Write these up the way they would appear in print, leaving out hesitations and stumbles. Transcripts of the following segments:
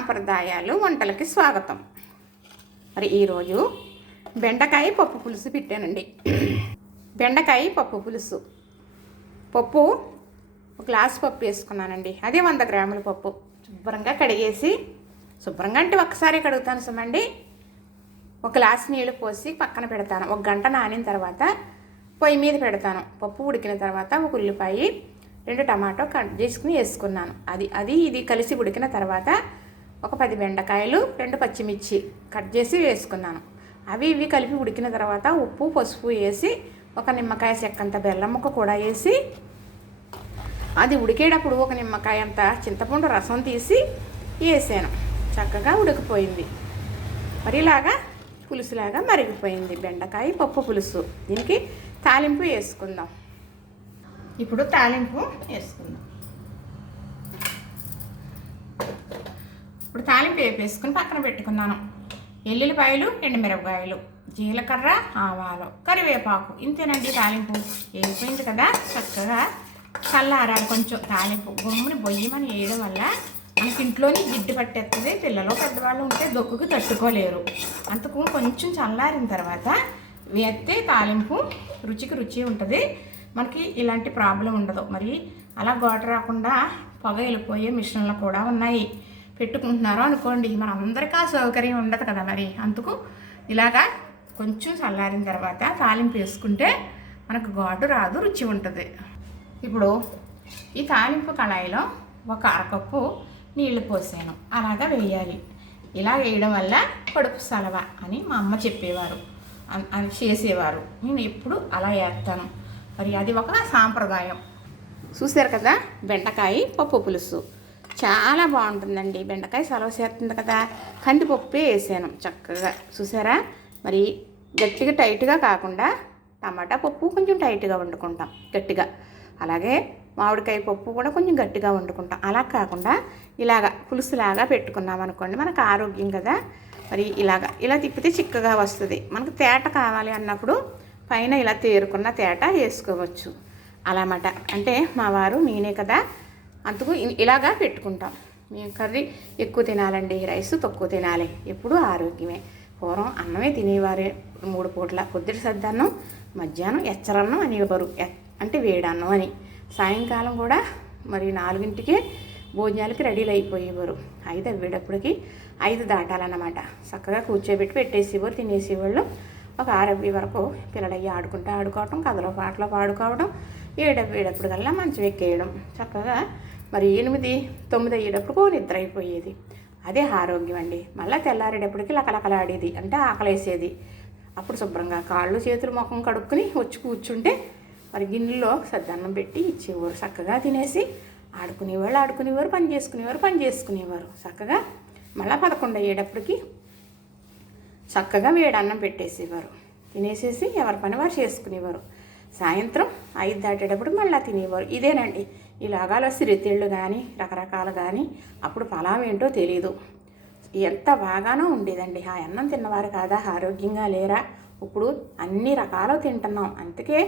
సాంప్రదాయాలు వంటలకి స్వాగతం. మరి ఈరోజు బెండకాయ పప్పు పులుసు పెట్టానండి. బెండకాయ పప్పు పులుసు. పప్పు ఒక గ్లాస్ పప్పు వేసుకున్నానండి. అదే 100 గ్రాముల పప్పు. శుభ్రంగా కడిగేసి, శుభ్రంగా అంటే ఒక్కసారి కడుగుతాను సుమండి. ఒక గ్లాస్ నీళ్ళు పోసి పక్కన పెడతాను. 1 గంట నానిన తర్వాత పొయ్యి మీద పెడతాను. పప్పు ఉడికిన తర్వాత ఒక ఉల్లిపాయ, 2 టమాటో కట్ చేసుకుని వేసుకున్నాను. ఇది కలిసి ఉడికిన తర్వాత ఒక 10 బెండకాయలు, 2 పచ్చిమిర్చి కట్ చేసి వేసుకున్నాను. ఇవి కలిపి ఉడికిన తర్వాత ఉప్పు, పసుపు వేసి ఒక నిమ్మకాయ చెక్కంత బెల్లం ముక్క కూడా వేసి, అది ఉడికేటప్పుడు ఒక నిమ్మకాయ అంత చింతపండు రసం తీసి వేసాను. చక్కగా ఉడికిపోయింది. మరి ఇలాగా పులుసులాగా మరిగిపోయింది బెండకాయ పప్పు పులుసు. దీనికి తాలింపు వేసుకుందాం. ఇప్పుడు తాలింపు వేసుకుందాం. ఇప్పుడు తాలింపు వేసుకుని పక్కన పెట్టుకున్నాను. ఎల్లుల్లిపాయలు, ఎండుమిరపకాయలు, జీలకర్ర, ఆవాలు, కరివేపాకు. ఇంతేనండి తాలింపు. వేగిపోయింది కదా, చక్కగా చల్లారాలి. కొంచెం తాలింపు గుమ్ముని బొయ్యమని వేయడం వల్ల మనకి ఇంట్లోని జిడ్డు పట్టేస్తుంది. పిల్లలు పెద్దవాళ్ళు ఉంటే దొక్కుకి తట్టుకోలేరు. అంతకు కొంచెం చల్లారిన తర్వాత వేస్తే తాలింపు రుచికి రుచి ఉంటుంది. మనకి ఇలాంటి ప్రాబ్లం ఉండదు. మరి అలా గోట రాకుండా పొగ వెళ్ళిపోయే మిషన్లు కూడా ఉన్నాయి. పెట్టుకుంటున్నారో అనుకోండి, మన అందరికీ ఆ సౌకర్యం ఉండదు కదా. మరి అందుకు ఇలాగా కొంచెం చల్లారిన తర్వాత తాలింపు వేసుకుంటే మనకు ఘాటు రాదు, రుచి ఉంటుంది. ఇప్పుడు ఈ తాలింపు కళాయిలో ఒక అరకప్పు నీళ్లు పోసాను. అలాగా వేయాలి. ఇలా వేయడం వల్ల కడుపు సలవ అని మా అమ్మ చెప్పేవారు, అని చేసేవారు. నేను ఎప్పుడు అలా వేస్తాను. మరి అది ఒక సాంప్రదాయం. చూసారు కదా, బెండకాయ పప్పు పులుసు చాలా బాగుంటుందండి. బెండకాయ సలవ చేస్తుంది కదా, కందిపప్పే వేసాను చక్కగా. చూసారా, మరి గట్టిగా టైట్గా కాకుండా టమాటా పప్పు కొంచెం టైట్గా వండుకుంటాం గట్టిగా. అలాగే మామిడికాయ పప్పు కూడా కొంచెం గట్టిగా వండుకుంటాం. అలా కాకుండా ఇలాగ పులుసులాగా పెట్టుకున్నాం అనుకోండి, మనకు ఆరోగ్యం కదా. మరి ఇలా తిప్పితే చిక్కగా వస్తుంది. మనకు తేట కావాలి అన్నప్పుడు పైన ఇలా తేరుకున్న తేట వేసుకోవచ్చు. అలామాట. అంటే మా వారు నేనే కదా, అందుకు ఇలాగా పెట్టుకుంటాం. మేము కర్రీ ఎక్కువ తినాలండి, రైస్ తక్కువ తినాలి. ఎప్పుడు ఆరోగ్యమే. పూర్వం అన్నమే తినేవారే 3 పూట్ల. పొద్దుటి సద్దన్నం, మధ్యాహ్నం ఎచ్చరన్నం అనేవారు, అంటే వేడన్నం అని. సాయంకాలం కూడా మరి 4ంటికే భోజనాలకి రెడీలు అయిపోయేవారు. 5 అవ్వేటప్పటికి 5 దాటాలన్నమాట. చక్కగా కూర్చోబెట్టి పెట్టేసేవారు, తినేసేవాళ్ళు. ఒక 6 వరకు పిల్లలయ్యి ఆడుకోవటం, కథలో పాటలో పాడుకోవడం. 7 అవ్వేటప్పటికల్లా మంచం ఎక్కేయడం. చక్కగా మరి 8, 9 అయ్యేటప్పుడు నిద్ర అయిపోయేది. అదే ఆరోగ్యం అండి. మళ్ళీ తెల్లారేటప్పటికి లకలకలాడేది, అంటే ఆకలేసేది. అప్పుడు శుభ్రంగా కాళ్ళు చేతులు ముఖం కడుక్కుని వచ్చి కూర్చుంటే మరి గిన్నెలో సద్దన్నం పెట్టి ఇచ్చేవారు. చక్కగా తినేసి ఆడుకునేవారు, పని చేసుకునేవారు చక్కగా. మళ్ళీ 11 అయ్యేటప్పటికి చక్కగా వేడన్నం పెట్టేసేవారు. తినేసేసి ఎవరి పని వారు చేసుకునేవారు. సాయంత్రం 5 దాటేటప్పుడు మళ్ళీ తినేవారు. ఇదేనండి. ఇలాగాలో సిరితేళ్ళు కానీ రకరకాలు కానీ అప్పుడు పలావ్ ఏంటో తెలీదు. ఎంత బాగానో ఉండేదండి. ఆ అన్నం తిన్నవారు కాదా ఆరోగ్యంగా లేరా? ఇప్పుడు అన్ని రకాలు తింటున్నాం. అందుకే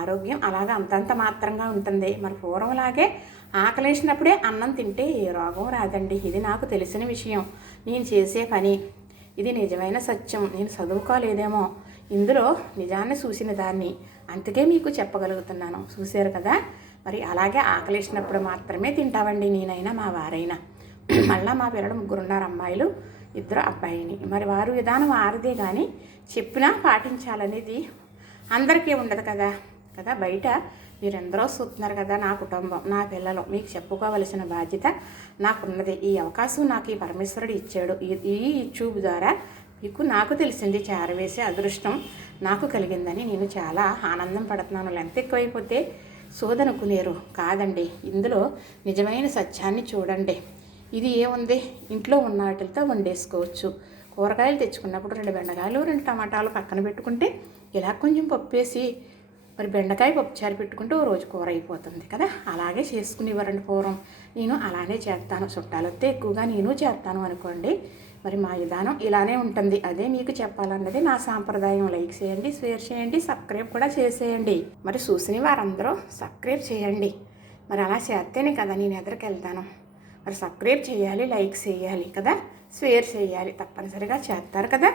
ఆరోగ్యం అలాగా అంతంత మాత్రంగా ఉంటుంది. మరి పూర్వంలాగే ఆకలేసినప్పుడే అన్నం తింటే ఏ రోగం రాదండి. ఇది నాకు తెలిసిన విషయం, నేను చేసే పని. ఇది నిజమైన సత్యం. నేను చదువుకోలేదేమో, ఇందులో నిజాన్ని చూసిన దాన్ని, అందుకే మీకు చెప్పగలుగుతున్నాను. చూశారు కదా, మరి అలాగే ఆకలేసినప్పుడు మాత్రమే తింటామండి, నేనైనా మా వారైనా. మళ్ళీ మా పిల్లలు 3 ఉన్నారు, అమ్మాయిలు 2 అబ్బాయిని. మరి వారు విధానం వారిదే, కానీ చెప్పినా పాటించాలనేది అందరికీ ఉండదు కదా. బయట మీరెందరో చూస్తున్నారు కదా, నా కుటుంబం, నా పిల్లలు, మీకు చెప్పుకోవలసిన బాధ్యత నాకున్నది. ఈ అవకాశం నాకు ఈ పరమేశ్వరుడు ఇచ్చాడు. ఈ యూట్యూబ్ ద్వారా నాకు తెలిసింది, చేరవేసే అదృష్టం నాకు కలిగిందని నేను చాలా ఆనందం పడుతున్నాను. లెంత్ ఎక్కువైపోతే సోదనుకునేరు కాదండి. ఇందులో నిజమైన సత్యాన్ని చూడండి. ఇది ఏముంది, ఇంట్లో ఉన్న వాటితో వండేసుకోవచ్చు. కూరగాయలు తెచ్చుకున్నప్పుడు 2 బెండకాయలు, 2 టమాటాలు పక్కన పెట్టుకుంటే ఇలా కొంచెం పప్పు వేసి మరి బెండకాయ పప్పుచారు పెట్టుకుంటే ఓ రోజు కూర అయిపోతుంది కదా. అలాగే చేసుకునేవారండి పూర్వం. నేను అలానే చేస్తాను. చుట్టాలు వస్తే ఎక్కువగా నేను చేస్తాను అనుకోండి. మరి మా విధానం ఇలానే ఉంటుంది. అదే మీకు చెప్పాలన్నది నా సాంప్రదాయం. లైక్ చేయండి, షేర్ చేయండి, సబ్స్క్రైబ్ కూడా చేసేయండి. మరి చూసిన వారందరూ సబ్స్క్రైబ్ చేయండి. మరి అలా చేస్తేనే కదా నేను ఎదురుకెళ్తాను. మరి సబ్స్క్రైబ్ చేయాలి, లైక్ చేయాలి కదా, షేర్ చేయాలి, తప్పనిసరిగా చేస్తారు కదా.